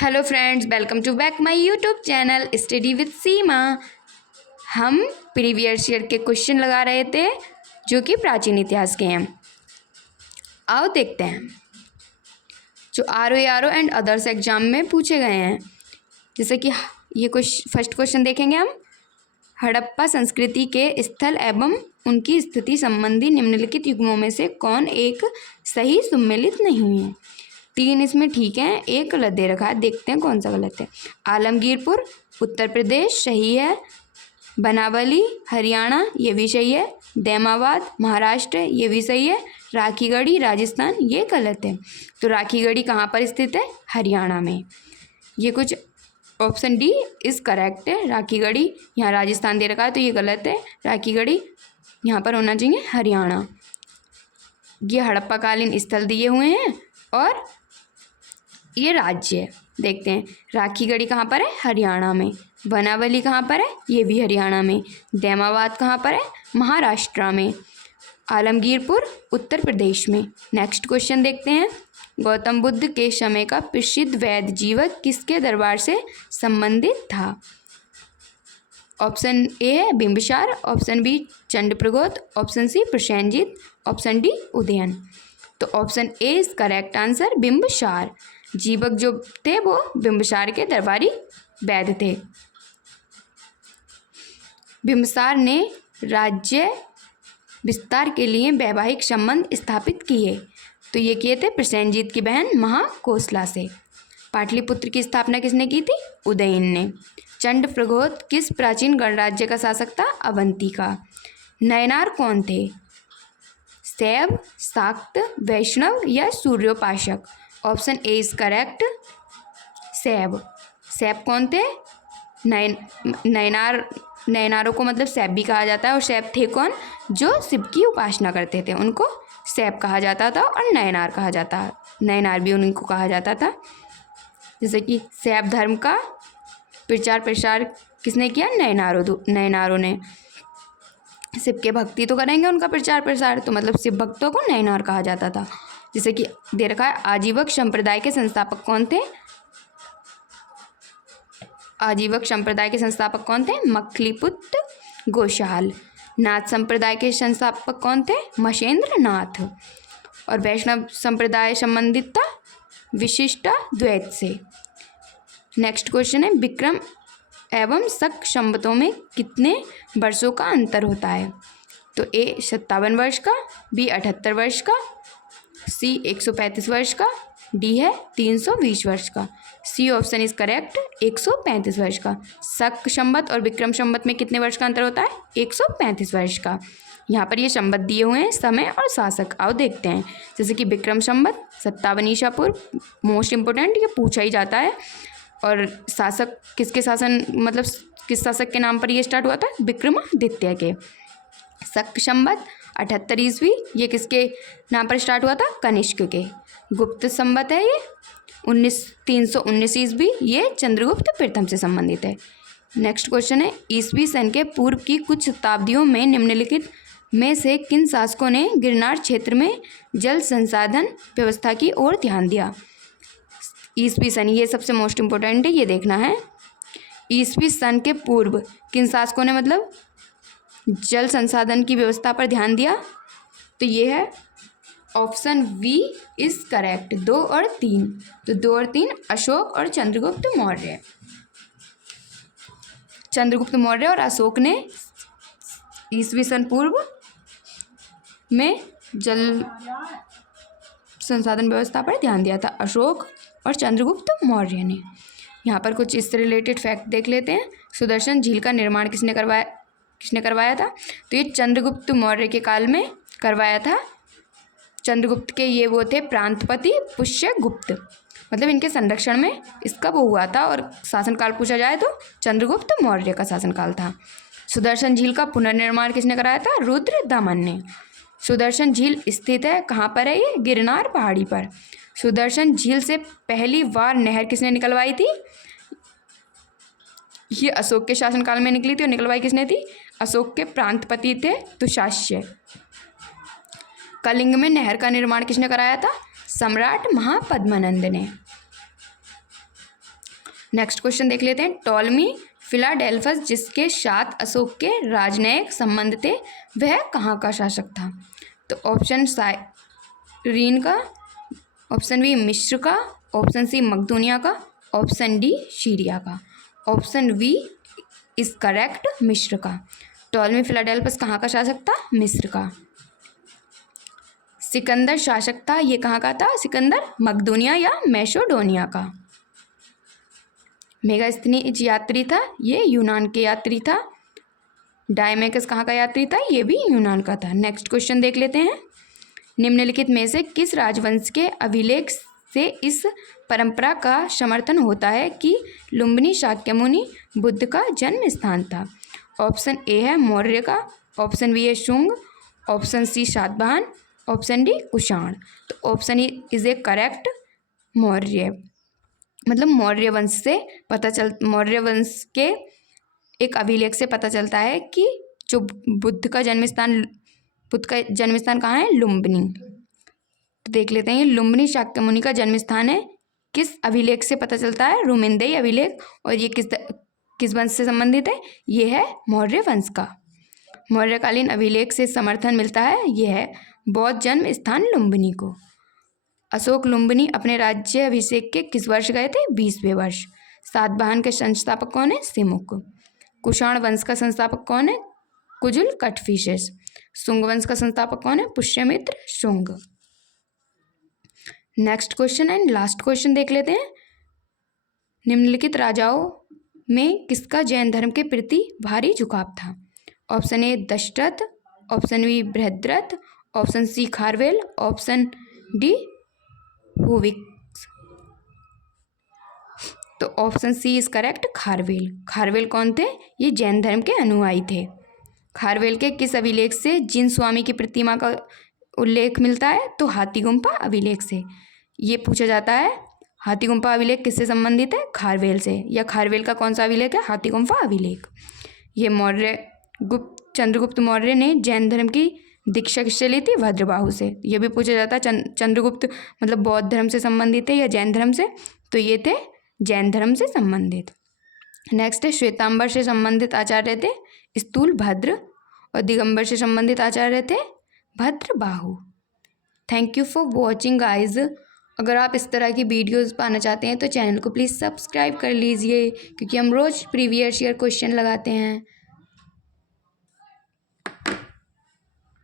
Hello friends, welcome to back my YouTube channel study with Seema. हम previous year के question लगा रहे थे जो कि प्राचीन इतिहास के हैं। आओ देखते हैं जो आर एंड अदर्स एग्जाम में पूछे गए हैं। जैसे कि ये फर्स्ट क्वेश्चन देखेंगे हम। हड़प्पा संस्कृति के स्थल एवं उनकी स्थिति संबंधी निम्नलिखित युग्मों में से कौन एक सही सम्मिलित नहीं है। 3 इसमें ठीक है, 1 गलत दे रखा है। देखते हैं कौन सा गलत है। आलमगीरपुर उत्तर प्रदेश सही है। बनावली हरियाणा ये भी सही है। दैमाबाद महाराष्ट्र ये भी सही है। राखीगढ़ी राजस्थान ये गलत है। तो राखीगढ़ी कहाँ पर स्थित है? हरियाणा में। ये कुछ ऑप्शन डी इज़ करेक्ट है। राखीगढ़ी यहाँ राजस्थान दे रखा है तो ये गलत है। राखीगढ़ी यहाँ पर होना चाहिए हरियाणा। ये हड़प्पाकालीन स्थल दिए हुए हैं और ये राज्य है। देखते हैं राखीगढ़ी कहाँ पर है? हरियाणा में। बनावली कहाँ पर है? ये भी हरियाणा में। दैमाबाद कहाँ पर है? महाराष्ट्र में। आलमगीरपुर उत्तर प्रदेश में। नेक्स्ट क्वेश्चन देखते हैं। गौतम बुद्ध के समय का प्रसिद्ध वैद्य जीवक किसके दरबार से संबंधित था? ऑप्शन ए है Bimbisara, option B Chandapradyota, option C Prasenjit, option D Udayan. तो option A is correct answer Bimbisara. Jivaka जो थे वो बिंबिसार के दरबारी वैद्य थे। बिंबिसार ने राज्य विस्तार के लिए वैवाहिक संबंध स्थापित किए। तो ये किए थे प्रसेनजीत की बहन महाकोसला से। पाटलिपुत्र की स्थापना किसने की थी? उदयन ने। चंडप्रगोत किस प्राचीन गणराज्य का शासक था? अवंती का। नयनार कौन थे? शैव, शाक्त, वैष्णव या सूर्योपासक? ऑप्शन ए इज करेक्ट शैव। शैव कौन थे? नयनारों को मतलब शैव भी कहा जाता है। और शैव थे कौन? जो शिव की उपासना करते थे उनको शैव कहा जाता था और नयनार कहा जाता है। नयनार भी उनको कहा जाता था। जैसे कि शैव धर्म का प्रचार प्रसार किसने किया? नयनारों ने। शिव के भक्ति तो करेंगे उनका प्रचार प्रसार, तो मतलब शिव भक्तों को नयनार कहा जाता था। जैसे कि दे रखा है आजीवक संप्रदाय के संस्थापक कौन थे? आजीवक संप्रदाय के संस्थापक कौन थे? मखलीपुत्र गोशाल। नाथ संप्रदाय के संस्थापक कौन थे? मशेंद्र नाथ। और वैष्णव संप्रदाय संबंधित था विशिष्टाद्वैत से। नेक्स्ट क्वेश्चन है विक्रम एवं शक संवतों में कितने वर्षों का अंतर होता है? तो ए 57 वर्ष का, बी 78 वर्ष का, सी 135 वर्ष का, डी है 320 वर्ष का। सी ऑप्शन इज करेक्ट 135 वर्ष का। शक संवत और विक्रम संवत में कितने वर्ष का अंतर होता है? 135 वर्ष का। यहाँ पर ये संवत दिए हुए हैं, समय और शासक। आओ देखते हैं। जैसे कि विक्रम संवत 57 ईसा पूर्व, मोस्ट इंपोर्टेंट, ये पूछा ही जाता है। और शासक किसके शासन मतलब किस शासक के नाम पर ये स्टार्ट हुआ था? विक्रमादित्य के। शक संवत 78 ईस्वी, ये किसके नाम पर स्टार्ट हुआ था? कनिष्क के। गुप्त संवत है ये 319 ईस्वी, ये चंद्रगुप्त प्रथम से संबंधित है। नेक्स्ट क्वेश्चन है ईस्वी सन के पूर्व की कुछ शताब्दियों में निम्नलिखित में से किन शासकों ने गिरनार क्षेत्र में जल संसाधन व्यवस्था की ओर ध्यान दिया? ईस्वी सन, ये सबसे मोस्ट इम्पोर्टेंट है, ये देखना है। ईस्वी सन के पूर्व किन शासकों ने मतलब जल संसाधन की व्यवस्था पर ध्यान दिया? तो ये है ऑप्शन वी इज करेक्ट 2 और 3। तो 2 और 3 अशोक और चंद्रगुप्त मौर्य। चंद्रगुप्त मौर्य और अशोक ने ईस्वी सन पूर्व में जल संसाधन व्यवस्था पर ध्यान दिया था, अशोक और चंद्रगुप्त मौर्य ने। यहाँ पर कुछ इससे रिलेटेड फैक्ट देख लेते हैं। सुदर्शन झील का निर्माण किसने करवाया था? तो ये चंद्रगुप्त मौर्य के काल में करवाया था। चंद्रगुप्त के ये वो थे प्रांतपति पुष्यगुप्त, मतलब इनके संरक्षण में इसका वो हुआ था। और शासनकाल पूछा जाए तो चंद्रगुप्त मौर्य का शासनकाल था। सुदर्शन झील का पुनर्निर्माण किसने कराया था? रुद्रदामन ने। सुदर्शन झील स्थित है कहाँ पर है? ये गिरनार पहाड़ी पर। सुदर्शन झील से पहली बार नहर किसने निकलवाई थी? ये अशोक के शासनकाल में निकली थी। और निकलवाई किसने थी? अशोक के प्रांतपति थे दुशास्य। कलिंग में नहर का निर्माण किसने कराया था? सम्राट महापद्मानंद ने। नेक्स्ट क्वेश्चन देख लेते हैं। टॉलमी फिलाडेल्फस जिसके साथ अशोक के राजनयिक संबंध थे वह कहाँ का शासक था? तो ऑप्शन साइरीन का, ऑप्शन बी मिस्र का, ऑप्शन सी मकदूनिया का, ऑप्शन डी सीरिया का। ऑप्शन बी इज करेक्ट, मिस्र का। टॉलमी फिलाडेल्फस कहाँ का शासक था? मिस्र का। सिकंदर शासक था, ये कहाँ का था? सिकंदर मकदूनिया या मैसेडोनिया का। मेगास्थनीज यात्री था, ये यूनान के यात्री था। डायमेकस कहाँ का यात्री था? ये भी यूनान का था। नेक्स्ट क्वेश्चन देख लेते हैं। निम्नलिखित में से किस राजवंश के अभिलेख से इस परंपरा का समर्थन होता है कि लुम्बिनी शाक्यमुनि बुद्ध का जन्म स्थान था? ऑप्शन ए है मौर्य का, ऑप्शन बी है Shunga, option C Satavahana, option D Kushan. तो option E is a correct, Maurya. मतलब मौर्य वंश के एक अभिलेख से पता चलता है कि जो बुद्ध का जन्म स्थान कहाँ है? लुम्बिनी। तो देख लेते हैं, लुम्बिनी शाक्यमुनि का जन्म स्थान है। किस अभिलेख से पता चलता है? रुमेंदेई अभिलेख। और ये किस वंश से संबंधित है? ये है मौर्य वंश का। मौर्यकालीन अभिलेख से समर्थन मिलता है, यह है बौद्ध जन्म स्थान लुम्बिनी को। अशोक लुम्बिनी अपने राज्य अभिषेक के किस वर्ष गए थे? 20वें वर्ष। सातवाहन के संस्थापक कौन है? सिमुक। कुषाण वंश का संस्थापक कौन है? कुजुल कटफिशेस। शुंग वंश का संस्थापक कौन है? Pushyamitra Shunga. Next question and last question देख लेते हैं। निम्नलिखित राजाओं में किसका जैन धर्म के प्रति भारी झुकाव था? Option A Dasharatha, option B Brihadratha, option C Kharavela, option D हुविक्स। तो option C is correct, Kharavela. Kharavela कौन थे? ये जैन धर्म के अनुयायी थे। खारवेल के किस अभिलेख से जिन स्वामी की प्रतिमा का उल्लेख मिलता है? तो हाथी गुम्फा अभिलेख से। ये पूछा जाता है हाथी गुम्फा अभिलेख किससे संबंधित है? खारवेल से। या खारवेल का कौन सा अभिलेख है? हाथी गुम्फा अभिलेख। ये चंद्रगुप्त मौर्य ने जैन धर्म की दीक्षा किससे ली थी? भद्रबाहु से। ये भी पूछा जाता है चंद्रगुप्त मतलब बौद्ध धर्म से संबंधित है या जैन धर्म से? तो ये थे जैन धर्म से संबंधित। नेक्स्ट है श्वेतांबर से संबंधित आचार्य थे स्थूलभद्र और दिगंबर से संबंधित आचार्य थे Bhadrabahu. Thank you for watching guys. अगर आप इस तरह की वीडियोस पाना चाहते हैं तो चैनल को प्लीज़ सब्सक्राइब कर लीजिए, क्योंकि हम रोज़ प्रीवियस ईयर क्वेश्चन लगाते हैं।